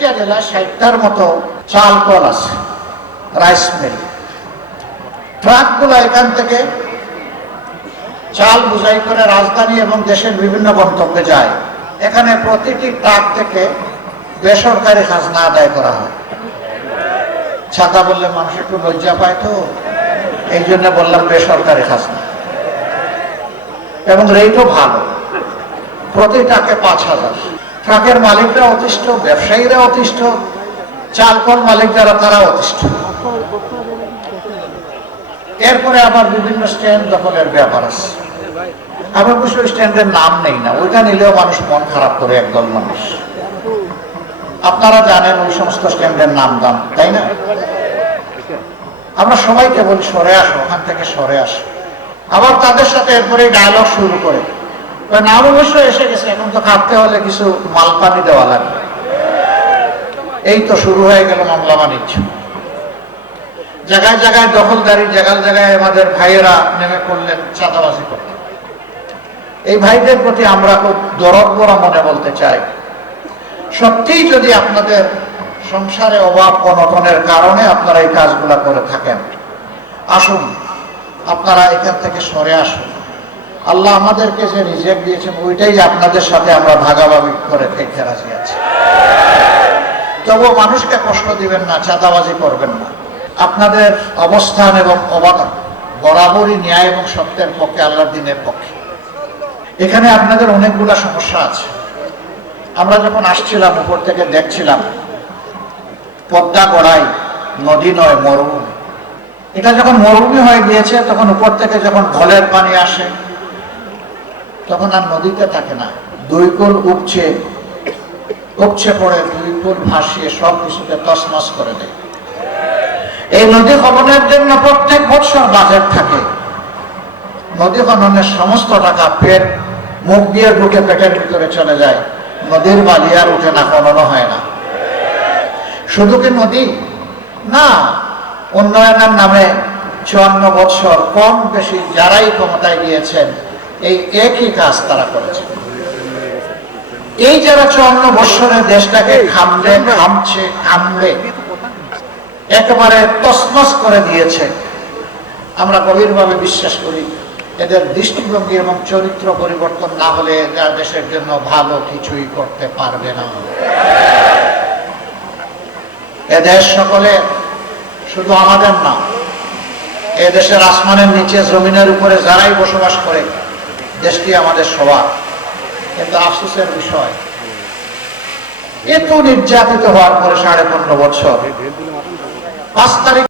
কুষ্টিয়া জেলায় 60টার মতো চাল কল আছে, রাইস মিল। ট্রাকগুলো এখান থেকে চাল বোঝাই করে রাজধানী এবং দেশের বিভিন্ন গন্তব্যে যায়। এখানে প্রতিটি ট্রাক থেকে বেসরকারি খাজনা আদায় করা হয়। ছাতা বললে মানুষ একটু লজ্জা পায়, তো এই জন্য বললাম বেসরকারি খাজনা, এবং রেটও ভালো, প্রতি ট্রাকে 5,000। ট্রাকের মালিকরা অতিষ্ঠ, ব্যবসায়ীরা অতিষ্ঠ, চাল কল মালিক যারা তারা অতিষ্ঠ। এরপরে আবার বিভিন্ন স্ট্যান্ড দখলের ব্যাপার আছে। আমি অবশ্য স্ট্যান্ডের নাম নেই না, ওইটা নিলেও মানুষ মন খারাপ করে, একদল মানুষ। আপনারা জানেন ওই সমস্ত স্ট্যান্ডের নাম দাম, তাই না? আমরা সবাইকে বলি সরে আসো, ওখান থেকে সরে আসো। আবার তাদের সাথে এরপরে ডায়লগ শুরু করে, নাম অবশ্য এসে গেছে, এখন তো খাটতে হলে কিছু মালপানি দেওয়া লাগবে। এই তো শুরু হয়ে গেল মামলা বাণিজ্য। জায়গায় জায়গায় দখলদারি, জায়গায় জায়গায় আমাদের ভাইয়েরা নেমে পড়লেন চাঁদাবাজি করতে। এই ভাইদের প্রতি আমরা খুব দরদ ভরা মনে বলতে চাই, সত্যিই যদি আপনাদের সংসারে অভাব অনটনের কারণে আপনারা এই কাজগুলা করে থাকেন, আসুন আপনারা এখান থেকে সরে আসুন। আল্লাহ আমাদেরকে যে রিজিক দিয়েছেন ওইটাই আপনাদের সাথে আমরা ভাগাভাগি করে খেতে রাজি আছি। তবুও মানুষকে কষ্ট দিবেন না, চাঁদাবাজি করবেন না। আপনাদের অবস্থান এবং অবদান বরাবরই ন্যায় এবং সত্যের পক্ষে, আল্লাহর দ্বীনের পক্ষে। এখানে আপনাদের অনেকগুলা সমস্যা আছে। আমরা যখন আসছিলাম উপর থেকে দেখছিলাম পদ্মা গড়াই, নদী নয় মরুভূমি। এটা যখন মরুভূমি হয়ে গিয়েছে, তখন উপর থেকে যখন ঢলের পানি আসে তখন আর নদীতে থাকে না, দুই কুল উপচে পড়ে, দুই কুল ভাসিয়ে সব কিছুকে তছনছ করে দেয়। এই নদী খননের জন্য প্রত্যেক বছর বাজেট থাকে। নদী খননের সমস্ত টাকা পেট মুখ দিয়ে ঢুকে পেটের ভিতরে চলে যায়, নদীর বালি আর উঠে না, খননও হয় না। শুধু কি নদী না, উন্নয়নের নামে 54 বছর কম বেশি যারাই ক্ষমতায় গিয়েছেন এই একই কাজ তারা করেছে। এই যারা 54 বছরে দেশটাকে কামড়ে একেবারে তছনছ করে দিয়েছে, আমরা গভীরভাবে বিশ্বাস করি এদের দৃষ্টিভঙ্গি এবং চরিত্র পরিবর্তন না হলে এরা দেশের জন্য ভালো কিছুই করতে পারবে না। এদেশ সকলে, শুধু আমাদের না, এদেশের আসমানের নিচে জমিনের উপরে যারাই বসবাস করে, দেশটি আমাদের সবার। কিন্তু আফসোসের বিষয়, এত নির্যাতিত হওয়ার পরে 15.5 বছর 5 তারিখ